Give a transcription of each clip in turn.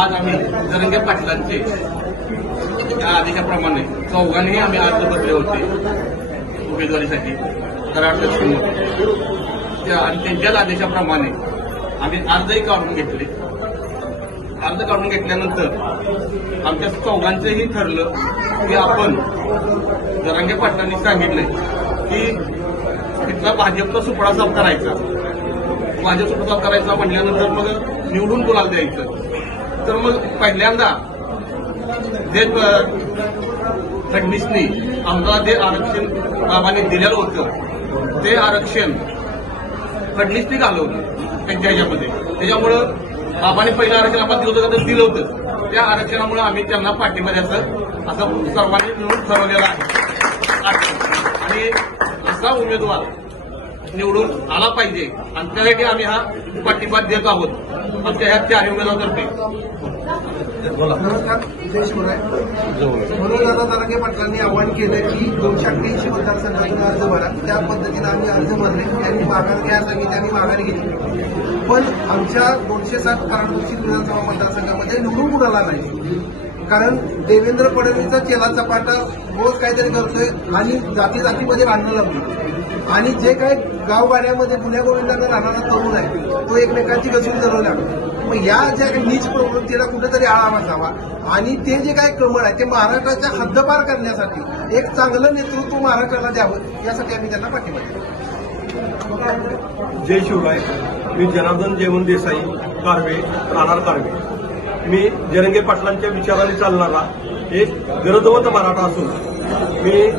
आज आम्ही जरंगे पाटलांचे त्या आदेशाप्रमाणे चौघांनी आम्ही अर्ज भरले होते उमेदवारीसाठी कराड दक्षिणमध्ये आणि त्यांच्याच आदेशाप्रमाणे आम्ही अर्जही काढून घेतले. अर्ज काढून घेतल्यानंतर आमच्या चौघांचंही ठरलं की आपण जरांगे पाटलांनी सांगितलंय की तिथला भाजपचा सुपडा साफ करायचा. भाजप सुपडा साफ करायचा म्हटल्यानंतर मग निवडून कोणाला द्यायचं. तर मग पहिल्यांदा जे फडणवीसनी आम्हाला जे आरक्षण बाबांनी दिलेलं होतं ते आरक्षण फडणवीसनी घालवलं त्यांच्या ह्याच्यामध्ये. त्याच्यामुळं बाबांनी पहिलं आरक्षण आम्हाला दिलं होतं त्या आरक्षणामुळे आम्ही त्यांना पाठिंबा द्यायचं असं सर्वांनी मिळून ठरवलेलं आहे. आणि असा उमेदवार निवडून आला पाहिजे आणि त्यासाठी आम्ही हा पाठिंबा देत आहोत. आमच्या ह्या चारही उमेदवारांतर्फे म्हणून आता जरांगे पाटलांनी आवाहन केलं की 288 मतदारसंघांना अर्ज भरा. त्या पद्धतीनं आम्ही अर्ज भरले. त्यांनी माघार घ्या सांगितली, त्यांनी माघार घेतली. पण आमच्या 207 कराड दक्षिण विधानसभा मतदारसंघामध्ये निवडून कुणाला नाही. कारण देवेंद्र फडणवीसचा चेला चपाटा रोज काहीतरी करतोय आणि जाती जातीमध्ये भांडणं लागली. आणि जे काही गावगाड्यामध्ये पुण्या गोविंदांना राहणारा तरुण आहे तो एकमेकांची घसरून धरवला. मग या ज्या नीच प्रवृत्तीला कुठेतरी आळा बसावा आणि ते जे काही कमळ आहे ते महाराष्ट्राच्या हद्दपार करण्यासाठी एक चांगलं नेतृत्व महाराष्ट्राला द्यावं यासाठी आम्ही त्यांना पाठिंबा देतो. जय शिवराय. मी जनार्दन जयवंत देसाई कारवे, राहणार कारवे. मी जरंगे पाटलांच्या विचाराने चालणारा एक गरजवंत मराठा असून मी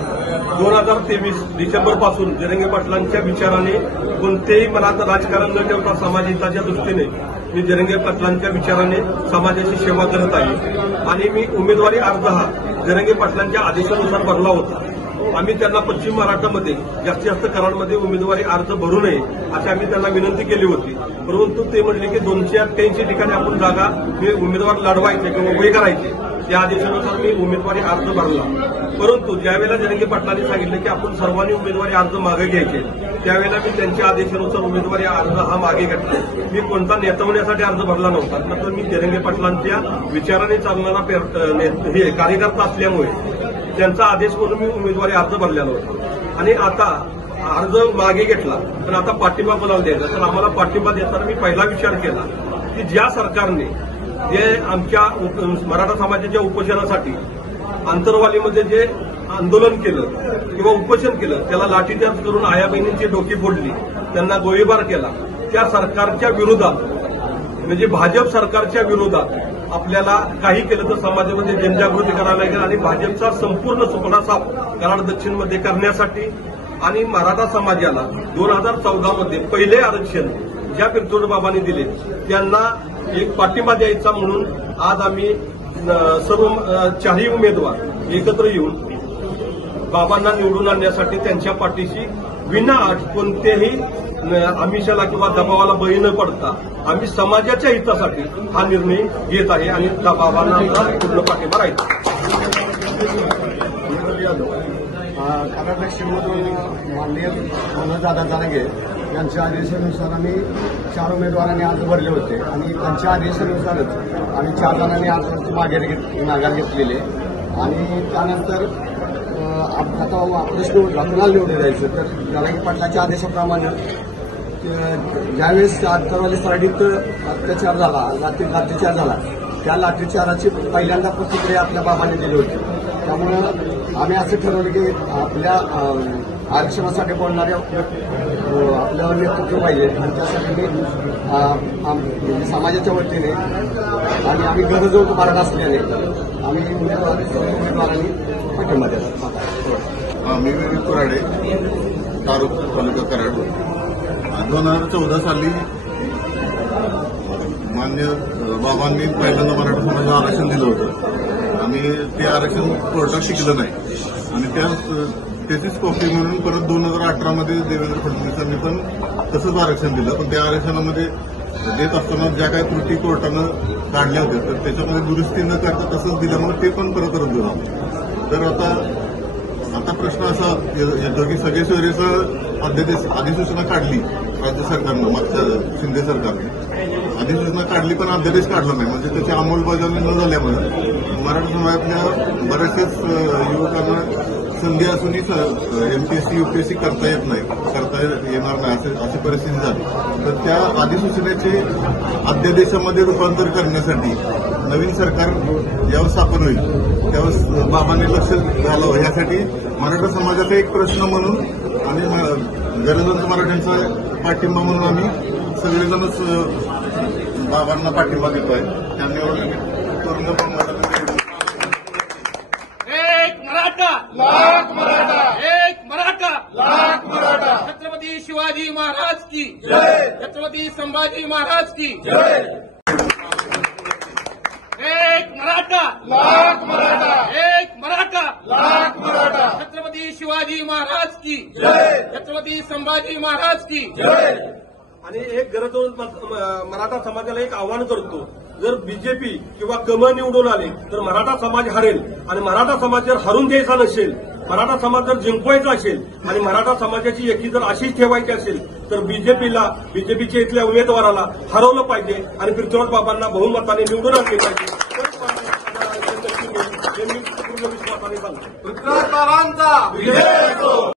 2023 डिसेंबर पासून जरंगे पाटलांच्या विचाराने कोणतेही मनात राजकारण न ठेवता समाजहिताच्या दृष्टीने मी जरंगे पाटलांच्या विचाराने समाजाची सेवा करत आहे. आणि मी उमेदवारी अर्ज हा जरंगे पाटलांच्या आदेशानुसार भरला होता. आम्ही त्यांना पश्चिम महाराष्ट्रामध्ये जास्तीत जास्त कराडमध्ये उमेदवारी अर्ज भरू नये अशी आम्ही त्यांना विनंती केली होती. परंतु ते म्हणले की 288 ठिकाणी आपण जागा हे उमेदवार लढवायचे किंवा उभे करायचे. त्या आदेशानुसार मी उमेदवारी अर्ज भरला. परंतु ज्यावेळेला जरंगे पाटलांनी सांगितलं की आपण सर्वांनी उमेदवारी अर्ज मागे घ्यायचे त्यावेळेला मी त्यांच्या आदेशानुसार उमेदवारी अर्ज हा मागे घेतला. मी कोणता नेतवण्यासाठी अर्ज भरला नव्हता. नंतर मी जरंगे पाटलांच्या विचाराने चालणारा कार्यकर्ता असल्यामुळे त्यांचा आदेश म्हणून मी उमेदवारी अर्ज भरलेला होता. आणि आता अर्ज मागे घेतला पण आता पाठिंबा कोणाला द्यायचा. तर आम्हाला पाठिंबा देताना मी पहिला विचार केला की ज्या सरकारने जे आमच्या मराठा समाजाच्या उपोषणासाठी आंतरवालीमध्ये जे आंदोलन केलं किंवा उपोषण केलं त्याला लाठीचार्ज करून आया बहिणींची डोकी फोडली, त्यांना गोळीबार केला, त्या सरकारच्या विरोधात म्हणजे भाजप सरकारच्या विरोधात आपल्याला काही केलं तर समाजामध्ये जनजागृती करावी लागेल. आणि भाजपचा संपूर्ण सुपडा साफ कराड दक्षिणमध्ये करण्यासाठी आणि मराठा समाजाला 2014 मध्ये पहिले आरक्षण ज्या पिरतोड बाबांनी दिले त्यांना एक पाठिंबा द्यायचा म्हणून आज आम्ही सर्व चारही उमेदवार एकत्र येऊन बाबांना निवडून आणण्यासाठी त्यांच्या पाठीशी विनाअट कोणतेही आमिषाला किंवा दबावाला बळी न पडता आम्ही समाजाच्या हितासाठी हा निर्णय घेत आहे आणि बाबांना पूर्ण पाठिंबा राहील. कराड दक्षिणमधून माननीय मनोजदादा जरांगे यांच्या आदेशानुसार आम्ही 4 उमेदवारांनी अर्ज भरले होते आणि त्यांच्या आदेशानुसारच आम्ही 4 जणांनी अर्ज माघार घेतलेले. आणि त्यानंतर आता प्रश्न कुणाला निवडून द्यायचं तर जरांगे पाटलांच्या आदेशाप्रमाणे ज्यावेळेस आंतरवाली सराडीत अत्याचार झाला, लाठीचार झाला त्या लाठीचाराची पहिल्यांदा प्रतिक्रिया आपल्या बाबांनी दिली होती. त्यामुळं आम्ही असं ठरवलं की आपल्या आरक्षणासाठी बोलणारे आपल्यावर नेतृत्व पाहिजे आणि त्यासाठी मी समाजाच्या वतीने आणि आम्ही गरजवंत मराठा असल्याने आम्ही उमेदवारांनी पाठिंबा द्यायचा. मी विवेक कुराडे, तालुका कराड. 2014 साली मान्य बाबांनी पहिल्यांदा मराठा समाजाला आरक्षण दिलं होतं आणि ते आरक्षण कोर्टात टिकलं नाही आणि त्याचीच कॉपी म्हणून परत 2018 मध्ये देवेंद्र फडणवीसांनी पण तसंच आरक्षण दिलं. पण त्या आरक्षणामध्ये देत असताना ज्या काही त्रुटी कोर्टानं काढल्या होत्या तर त्याच्यामध्ये दुरुस्ती न करता तसंच दिल्यामुळे ते पण परत रद्द झालं. तर आता प्रश्न असा येतो की सगळे सोयरेचं अधिसूचना काढली राज्य सरकारनं, मागच्या शिंदे सरकारने अधिसूचना काढली पण अध्यादेश काढला नाही. म्हणजे त्याची अंमलबजावणी न झाल्यामुळे मराठा समाजातल्या बऱ्याचशाच युवकांना संधी असूनही एमपीएससी यूपीएससी करता येणार नाही अशी परिस्थिती झाली. तर त्या अधिसूचनेचे अध्यादेशामध्ये रूपांतर करण्यासाठी नवीन सरकार ज्यावेळेस स्थापन होईल त्यावेळेस बाबांनी लक्ष घालावं यासाठी मराठा समाजाचा एक प्रश्न म्हणून आणि गरजवंत मराठ्यांचा पाठिंबा म्हणून आम्ही सगळेजणच बाबांना पाठिंबा देतोय. त्यांनी एक मराठा लाख मराठा, एक मराठा लाख मराठा. छत्रपती शिवाजी महाराज की जय, छत्रपती संभाजी महाराज की जय. एक मराठा लाख मराठा, एक मराठा लाख मराठा. छत्रपती शिवाजी महाराज की जय, छत्रपती संभाजी महाराज की जय. आणि एक गरजवंत मराठा समाजाला एक आव्हान करतो, जर बीजेपी किंवा कमळ निवडून आले तर मराठा समाज हरेल. आणि मराठा समाज जर हरून द्यायचा नसेल, मराठा समाज जर जिंकवायचा असेल आणि मराठा समाजाची एकी जर अशीच ठेवायची असेल तर बीजेपीच्या इथल्या उमेदवाराला हरवलं पाहिजे आणि पृथ्वीराज बाबांना बहुमताने निवडून आणले पाहिजे. मी पूर्ण विश्वासाने सांगतो. पृथ्वीराज बाबांचा